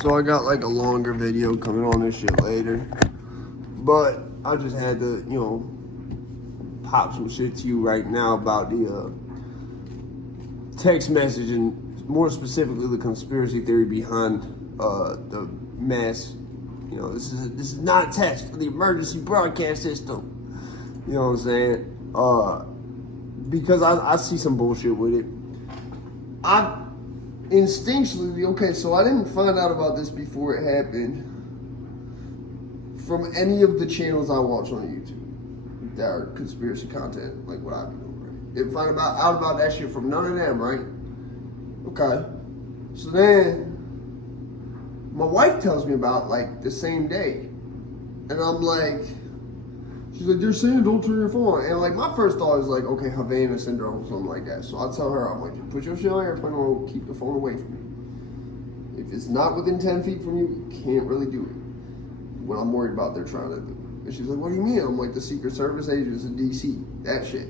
So I got like a longer video coming on this shit later. But I just had to, pop some shit to you right now about the text message and more specifically the conspiracy theory behind the mass. This is not a text for the emergency broadcast system. You know what I'm saying? Because I see some bullshit with it. I instinctually, okay, so I didn't find out about this before it happened from any of the channels I watch on YouTube that are conspiracy content, like what I do, right? Didn't find out about that shit from none of them, right? Okay. So then my wife tells me about like the same day. And I'm like, she's like, they're saying don't turn your phone on. And like my first thought is like, okay, Havana syndrome or something like that. So I tell her, I'm like, just put your shit on airplane mode, keep the phone away from me. If it's not within 10 feet from you, you can't really do it. What I'm worried about they're trying to do. And she's like, what do you mean? I'm like, the Secret Service agents in DC, that shit.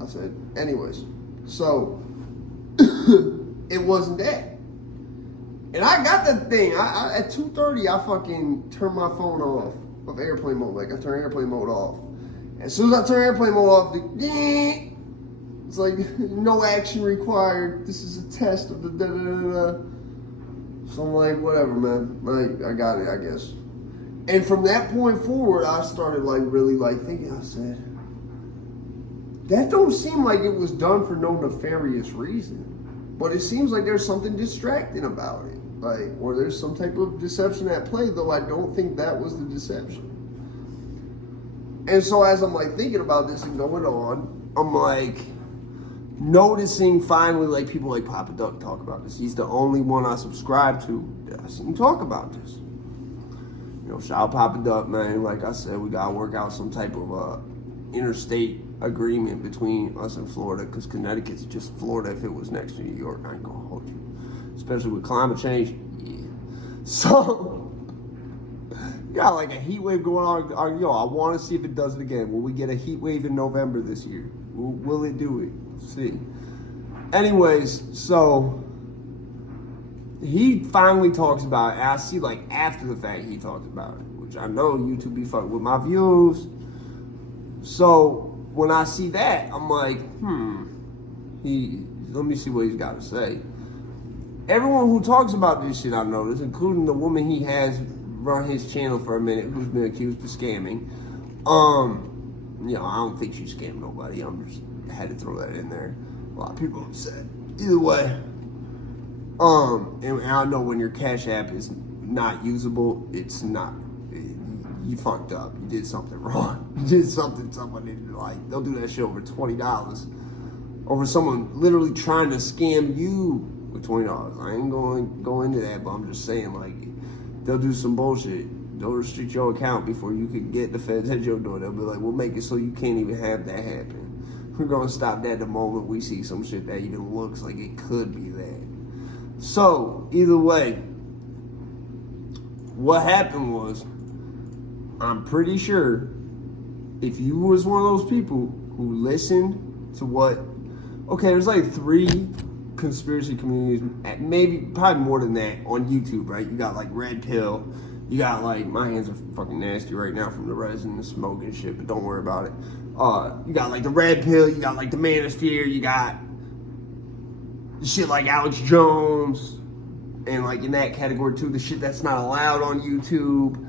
I said, anyways, so it wasn't that. And I got that thing. I at 2:30, I fucking turned my phone off of airplane mode. Like, I turned airplane mode off. As soon as I turn airplane mode off, it's like, no action required. This is a test of the da-da-da-da. So I'm like, whatever, man. Like, I got it, I guess. And from that point forward, I started like really like thinking, I said, that don't seem like it was done for no nefarious reason. But it seems like there's something distracting about it. Like, or there's some type of deception at play, though I don't think that was the deception. And so as I'm like thinking about this and going on, I'm like noticing finally like people like Papa Duck talk about this. He's the only one I subscribe to that I see him talk about this. Shout out Papa Duck, man. Like I said, we gotta work out some type of interstate agreement between us and Florida, because Connecticut's just Florida if it was next to New York. I ain't gonna hold you. Especially with climate change. Yeah. So, you got like a heat wave going on. I want to see if it does it again. Will we get a heat wave in November this year? Will it do it? Let's see. Anyways, so he finally talks about it. And I see like after the fact he talks about it, which I know YouTube be fucking with my views. So when I see that, I'm like, let me see what he's got to say. Everyone who talks about this shit I noticed, including the woman he has run his channel for a minute, who's been accused of scamming. I don't think she scammed nobody. I had to throw that in there. A lot of people upset. Either way. And I know when your Cash App is not usable, it's not. You fucked up. You did something wrong. You did something someone didn't like. They'll do that shit over $20 over someone literally trying to scam you with $20. I ain't going to go into that, but I'm just saying, like, they'll do some bullshit. They'll restrict your account before you can get the feds at your door. They'll be like, we'll make it so you can't even have that happen. We're going to stop that the moment we see some shit that even looks like it could be that. So, either way, what happened was, I'm pretty sure if you was one of those people who listened to what, okay, there's like 3 conspiracy communities, probably more than that on YouTube, right? You got like Red Pill, you got like, my hands are fucking nasty right now from the resin and smoke and shit, but don't worry about it. You got like the Red Pill, you got like the Manosphere, you got shit like Alex Jones, and like in that category too, the shit that's not allowed on YouTube.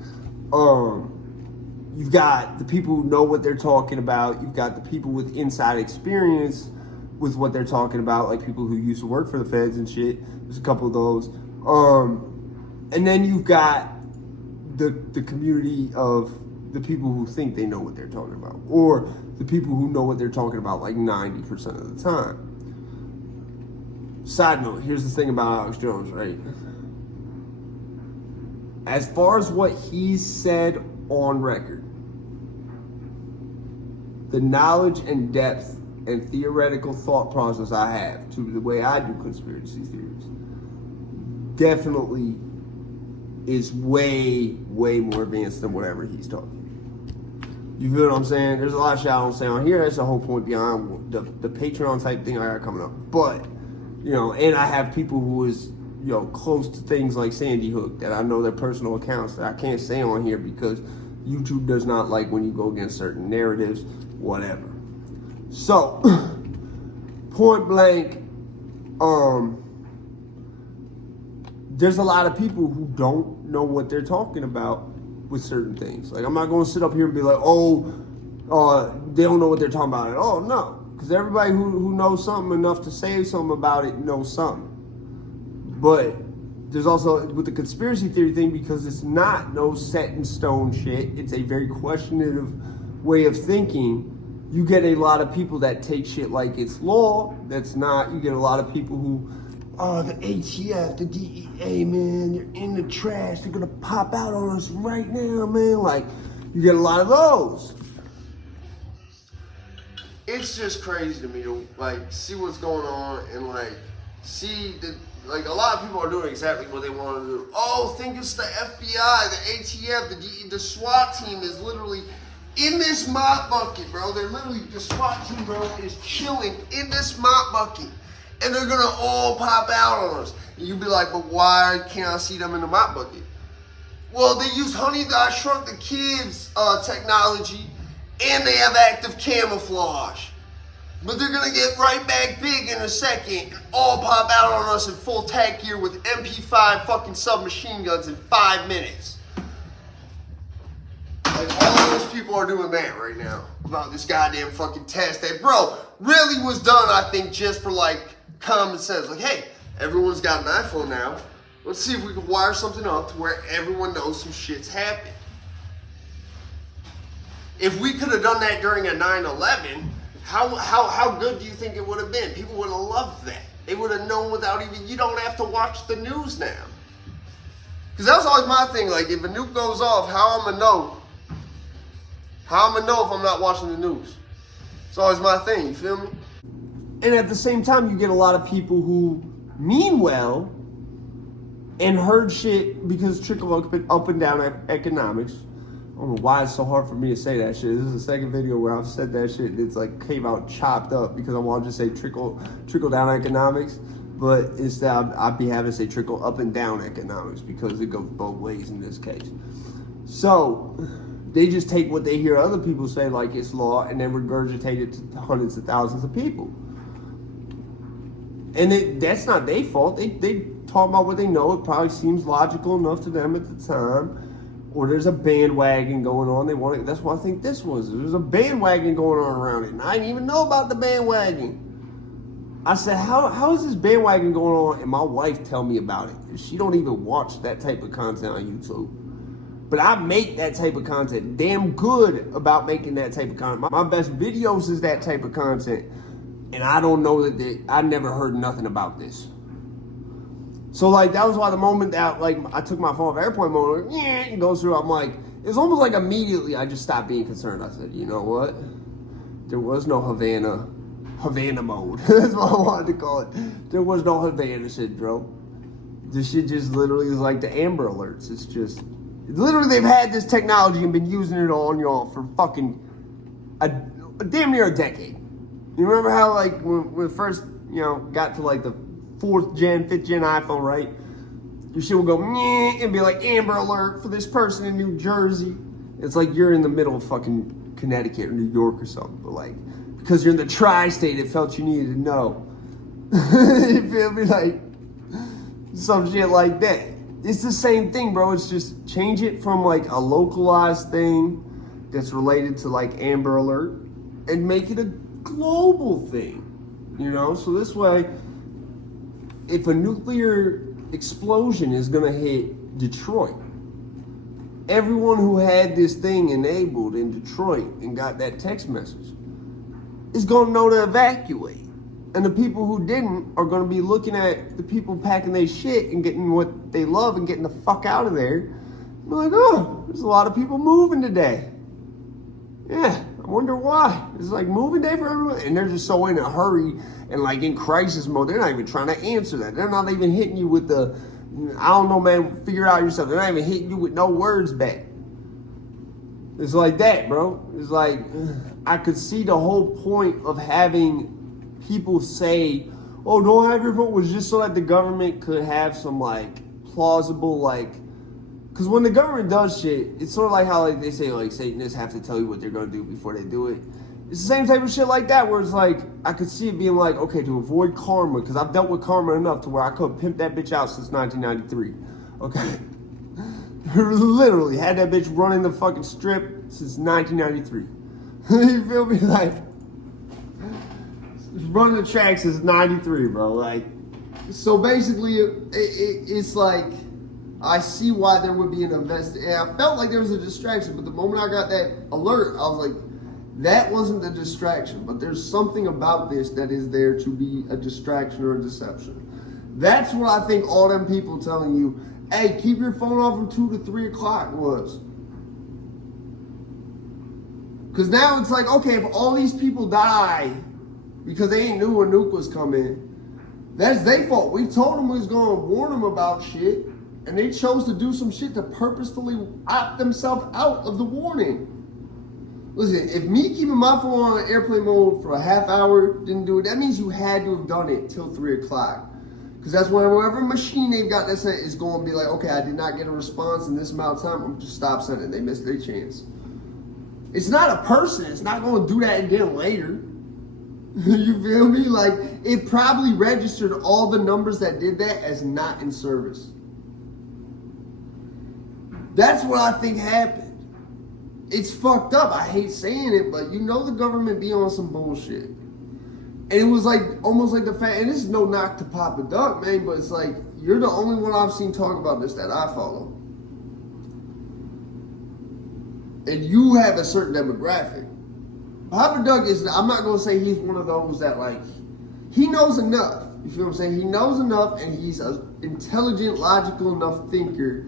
You've got the people who know what they're talking about. You've got the people with inside experience with what they're talking about, like people who used to work for the feds and shit. There's a couple of those. And then you've got the community of the people who think they know what they're talking about, or the people who know what they're talking about like 90% of the time. Side note, here's the thing about Alex Jones, right? As far as what he's said on record, the knowledge and depth and theoretical thought process I have to the way I do conspiracy theories definitely is way, way more advanced than whatever he's talking. You feel what I'm saying? There's a lot of shit I don't say on here. That's the whole point behind the Patreon type thing I got coming up. But, and I have people who is close to things like Sandy Hook that I know their personal accounts that I can't say on here because YouTube does not like when you go against certain narratives, whatever. So, point blank, there's a lot of people who don't know what they're talking about with certain things. Like, I'm not going to sit up here and be like, they don't know what they're talking about at all. No, because everybody who knows something enough to say something about it knows something. But there's also, with the conspiracy theory thing, because it's not no set in stone shit, it's a very questionable way of thinking. You get a lot of people that take shit like it's law. That's not. You get a lot of people who, the ATF, the DEA, man, they're in the trash. They're gonna pop out on us right now, man. Like, you get a lot of those. It's just crazy to me to like see what's going on and like see that like a lot of people are doing exactly what they want to do. Oh, think it's the FBI, the ATF, the SWAT team is literally in this mop bucket, bro. They're literally, the SWAT team, bro, is chilling in this mop bucket. And they're gonna all pop out on us. And you'd be like, but why can't I see them in the mop bucket? Well, they use Honey I Shrunk the Kids technology, and they have active camouflage. But they're gonna get right back big in a second and all pop out on us in full tech gear with MP5 fucking submachine guns in 5 minutes. Like, all those people are doing that right now about this goddamn fucking test that, bro, really was done, I think, just for like common sense. Like, hey, everyone's got an iPhone now. Let's see if we can wire something up to where everyone knows some shit's happened. If we could have done that during a 9/11, how good do you think it would have been? People would have loved that. They would have known without even, you don't have to watch the news now. Because that was always my thing. Like, if a nuke goes off, how I'm going to know? How I'm going to know if I'm not watching the news? It's always my thing, you feel me? And at the same time, you get a lot of people who mean well and heard shit because trickle up and down economics. I don't know why it's so hard for me to say that shit. This is the second video where I've said that shit and it's like came out chopped up because I want to just say trickle down economics. But instead, I'd be having to say trickle up and down economics because it goes both ways in this case. So they just take what they hear other people say like it's law and then regurgitate it to hundreds of thousands of people. And that's not their fault. They talk about what they know. It probably seems logical enough to them at the time. Or there's a bandwagon going on. They want it. That's what I think this was. There's a bandwagon going on around it. And I didn't even know about the bandwagon. I said, how is this bandwagon going on? And my wife tell me about it. She don't even watch that type of content on YouTube. But I make that type of content. Damn good about making that type of content. My best videos is that type of content. And I don't know I never heard nothing about this. So like that was why the moment that like I took my phone off airplane mode, and goes through, I'm like, it's almost like immediately I just stopped being concerned. I said, you know what? There was no Havana mode. That's what I wanted to call it. There was no Havana syndrome. This shit just literally is like the Amber Alerts. It's just, literally they've had this technology and been using it on y'all for fucking damn near a decade. You remember how like when we first, got to like the 4th gen, 5th gen iPhone, right? Your shit will go and be like Amber Alert for this person in New Jersey. It's like you're in the middle of fucking Connecticut or New York or something, but like because you're in the tri-state, it felt you needed to know. You feel me? Like some shit like that. It's the same thing, bro. It's just change it from like a localized thing that's related to like Amber Alert and make it a global thing, So this way, if a nuclear explosion is gonna hit Detroit, everyone who had this thing enabled in Detroit and got that text message is gonna know to evacuate. And the people who didn't are gonna be looking at the people packing their shit and getting what they love and getting the fuck out of there. They're like, oh, there's a lot of people moving today. Yeah, I wonder why. It's like moving day for everyone. And they're just so in a hurry and like in crisis mode. They're not even trying to answer that. They're not even hitting you with the, I don't know, man, figure out yourself. They're not even hitting you with no words back. It's like that, bro. It's like, I could see the whole point of having people say oh, don't have your phone, was just so that the government could have some like plausible like, because when the government does shit, it's sort of like how like they say like Satanists have to tell you what they're gonna do before they do it. It's the same type of shit like that, where it's like I could see it being like, okay, to avoid karma, because I've dealt with karma enough to where I could pimp that bitch out since 1993. Okay, literally had that bitch running the fucking strip since 1993. You feel me? Like running the track since 93, bro. Like, so basically, it's like I see why there would be an invest. And I felt like there was a distraction, but the moment I got that alert, I was like, that wasn't the distraction. But there's something about this that is there to be a distraction or a deception. That's what I think all them people telling you, hey, keep your phone off from 2 to 3 o'clock was. Because now it's like, okay, if all these people die because they ain't knew a nuke was coming, that's their fault. We told them we was going to warn them about shit, and they chose to do some shit to purposefully opt themselves out of the warning. Listen, if me keeping my phone on airplane mode for a half hour didn't do it, that means you had to have done it till 3 o'clock. Because that's when whatever machine they've got that sent is going to be like, okay, I did not get a response in this amount of time, I'm just stop sending. They missed their chance. It's not a person. It's not going to do that again later. You feel me? Like, it probably registered all the numbers that did that as not in service. That's what I think happened. It's fucked up. I hate saying it, but you know the government be on some bullshit. And it was like, almost like the fact, and this is no knock to Papa Duck, man, but it's like, you're the only one I've seen talk about this that I follow. And you have a certain demographic. Papa Duck is, I'm not going to say he's one of those that like, he knows enough. You feel what I'm saying? He knows enough, and he's an intelligent, logical enough thinker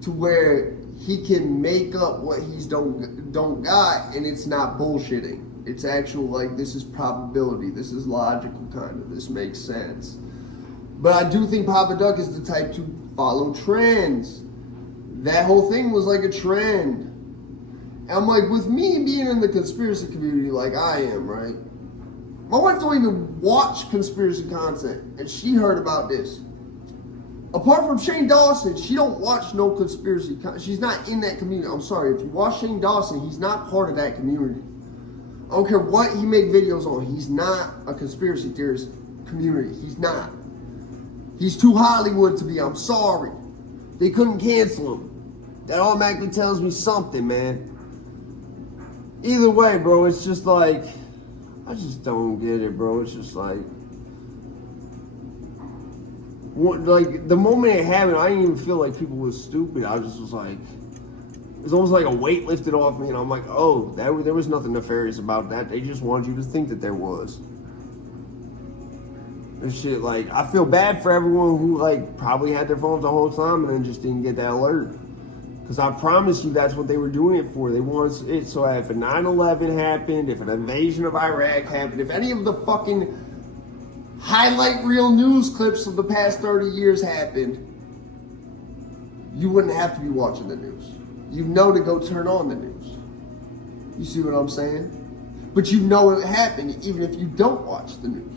to where he can make up what he's don't got, and it's not bullshitting. It's actual, like, this is probability. This is logical, kind of. This makes sense. But I do think Papa Duck is the type to follow trends. That whole thing was like a trend. And I'm like, with me being in the conspiracy community like I am, right? My wife don't even watch conspiracy content, and she heard about this. Apart from Shane Dawson, she don't watch no conspiracy content. She's not in that community. I'm sorry, if you watch Shane Dawson, he's not part of that community. I don't care what he make videos on. He's not a conspiracy theorist community. He's not. He's too Hollywood to be. I'm sorry. They couldn't cancel him. That automatically tells me something, man. Either way, bro, it's just like, I just don't get it, bro. It's just like the moment it happened, I didn't even feel like people was stupid. I just was like, it's almost like a weight lifted off me, and I'm like, oh, there was nothing nefarious about that. They just wanted you to think that there was. And shit, like, I feel bad for everyone who, like, probably had their phones the whole time and then just didn't get that alert. Because I promise you that's what they were doing it for. They wanted it so if a 9/11 happened, if an invasion of Iraq happened, if any of the fucking highlight reel news clips of the past 30 years happened, you wouldn't have to be watching the news. You know to go turn on the news. You see what I'm saying? But you know it happened even if you don't watch the news.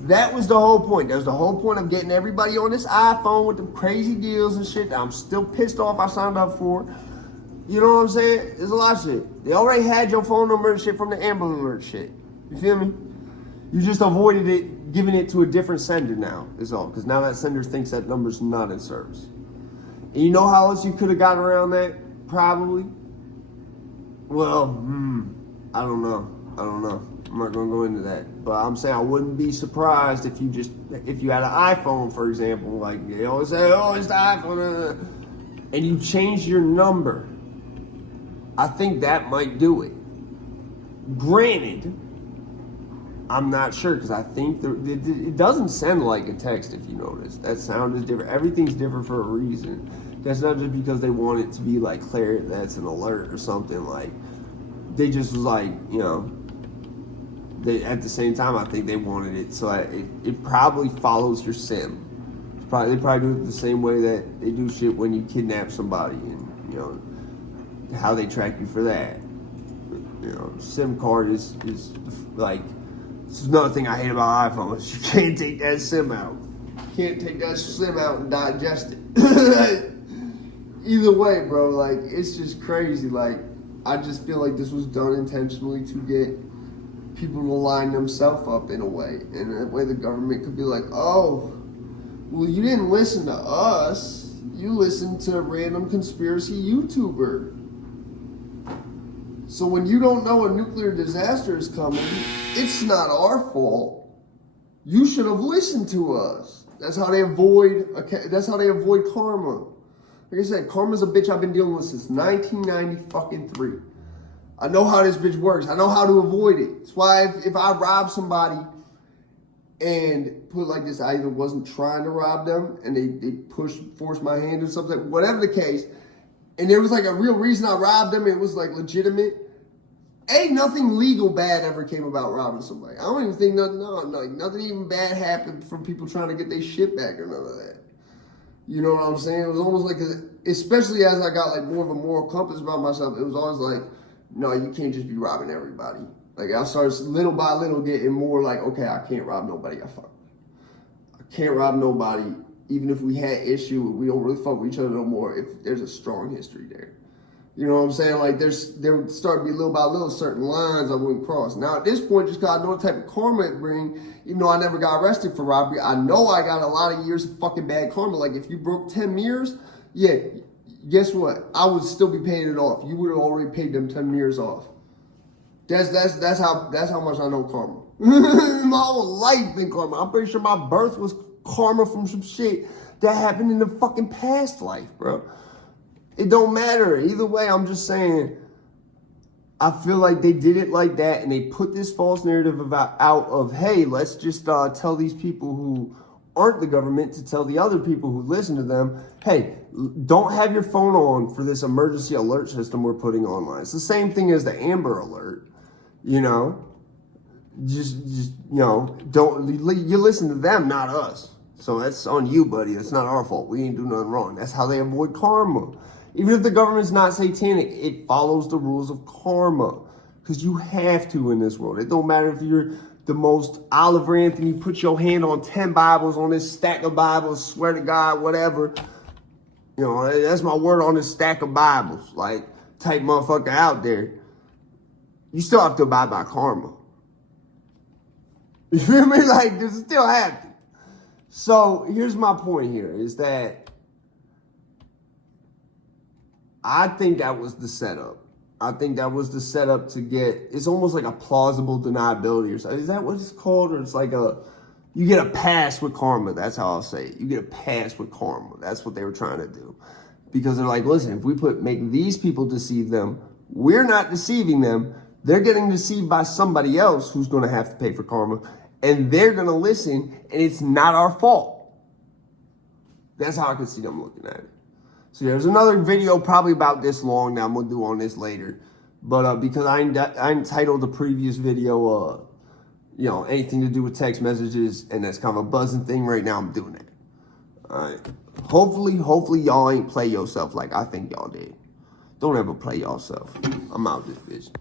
That was the whole point. That was the whole point of getting everybody on this iPhone with the crazy deals and shit that I'm still pissed off I signed up for. You know what I'm saying? There's a lot of shit. They already had your phone number and shit from the Amber Alert shit. You feel me? You just avoided it, giving it to a different sender now, is all. Because now that sender thinks that number's not in service. And you know how else you could have gotten around that? Probably. Well, I don't know. I'm not gonna go into that. But I'm saying I wouldn't be surprised if you had an iPhone, for example, like they always say, oh, it's the iPhone, and you change your number. I think that might do it. Granted, I'm not sure because I think it doesn't sound like a text if you notice. That sound is different. Everything's different for a reason. That's not just because they want it to be like clear that's an alert or something. Like they just was like, you know, at the same time I think they wanted it so it probably follows your SIM. They probably do it the same way that they do shit when you kidnap somebody, and you know how they track you for that. You know, SIM card is like This is another thing I hate about iPhones. You can't take that SIM out. You can't take that SIM out and digest it. Either way, bro, like, it's just crazy. Like, I just feel like this was done intentionally to get people to line themselves up in a way. And that way the government could be like, oh, well, you didn't listen to us. You listened to a random conspiracy YouTuber. So when you don't know a nuclear disaster is coming, it's not our fault. You should have listened to us. That's how they avoid karma. Like I said, karma's a bitch I've been dealing with since 1993. I know how this bitch works. I know how to avoid it. That's why if I rob somebody and put it like this, I either wasn't trying to rob them and they forced my hand or something, whatever the case, and there was like a real reason I robbed them, it was like legitimate. Ain't nothing legal bad ever came about robbing somebody. I don't even think nothing even bad happened from people trying to get their shit back or none of that. You know what I'm saying? It was almost like, especially as I got like more of a moral compass about myself, it was always like, no, you can't just be robbing everybody. Like I started little by little getting more like, okay, I can't rob nobody I fuck with. I can't rob nobody, even if we had issue, we don't really fuck with each other no more if there's a strong history there. You know what I'm saying? Like there would start to be little by little certain lines I wouldn't cross. Now at this point, just because I know the type of karma it brings, even though I never got arrested for robbery, I know I got a lot of years of fucking bad karma. Like if you broke 10 mirrors, yeah, guess what? I would still be paying it off. You would have already paid them 10 mirrors off. That's how much I know karma. My whole life been karma. I'm pretty sure my birth was karma from some shit that happened in the fucking past life, bro. It don't matter. Either way, I'm just saying, I feel like they did it like that and they put this false narrative out of, hey, let's just tell these people who aren't the government to tell the other people who listen to them, hey, don't have your phone on for this emergency alert system we're putting online. It's the same thing as the Amber Alert, you know? Just you know, you listen to them, not us. So that's on you, buddy. That's not our fault. We ain't do nothing wrong. That's how they avoid karma. Even if the government's not satanic, it follows the rules of karma. Because you have to in this world. It don't matter if you're the most Oliver Anthony, put your hand on 10 Bibles, on this stack of Bibles, swear to God, whatever. You know, that's my word on this stack of Bibles. Like, type motherfucker out there. You still have to abide by karma. You feel me? Like, this still happens. So, here's my point here, is that I think that was the setup. I think that was the setup to get, it's almost like a plausible deniability or something. Is that what it's called? Or it's like you get a pass with karma. That's how I'll say it. You get a pass with karma. That's what they were trying to do. Because they're like, listen, if we make these people deceive them, we're not deceiving them. They're getting deceived by somebody else who's going to have to pay for karma. And they're going to listen, and it's not our fault. That's how I can see them looking at it. So there's another video probably about this long that I'm going to do on this later. But because I entitled the previous video, you know, anything to do with text messages, and that's kind of a buzzing thing right now, I'm doing that. All right. Hopefully y'all ain't play yourself like I think y'all did. Don't ever play yourself. I'm out this bitch.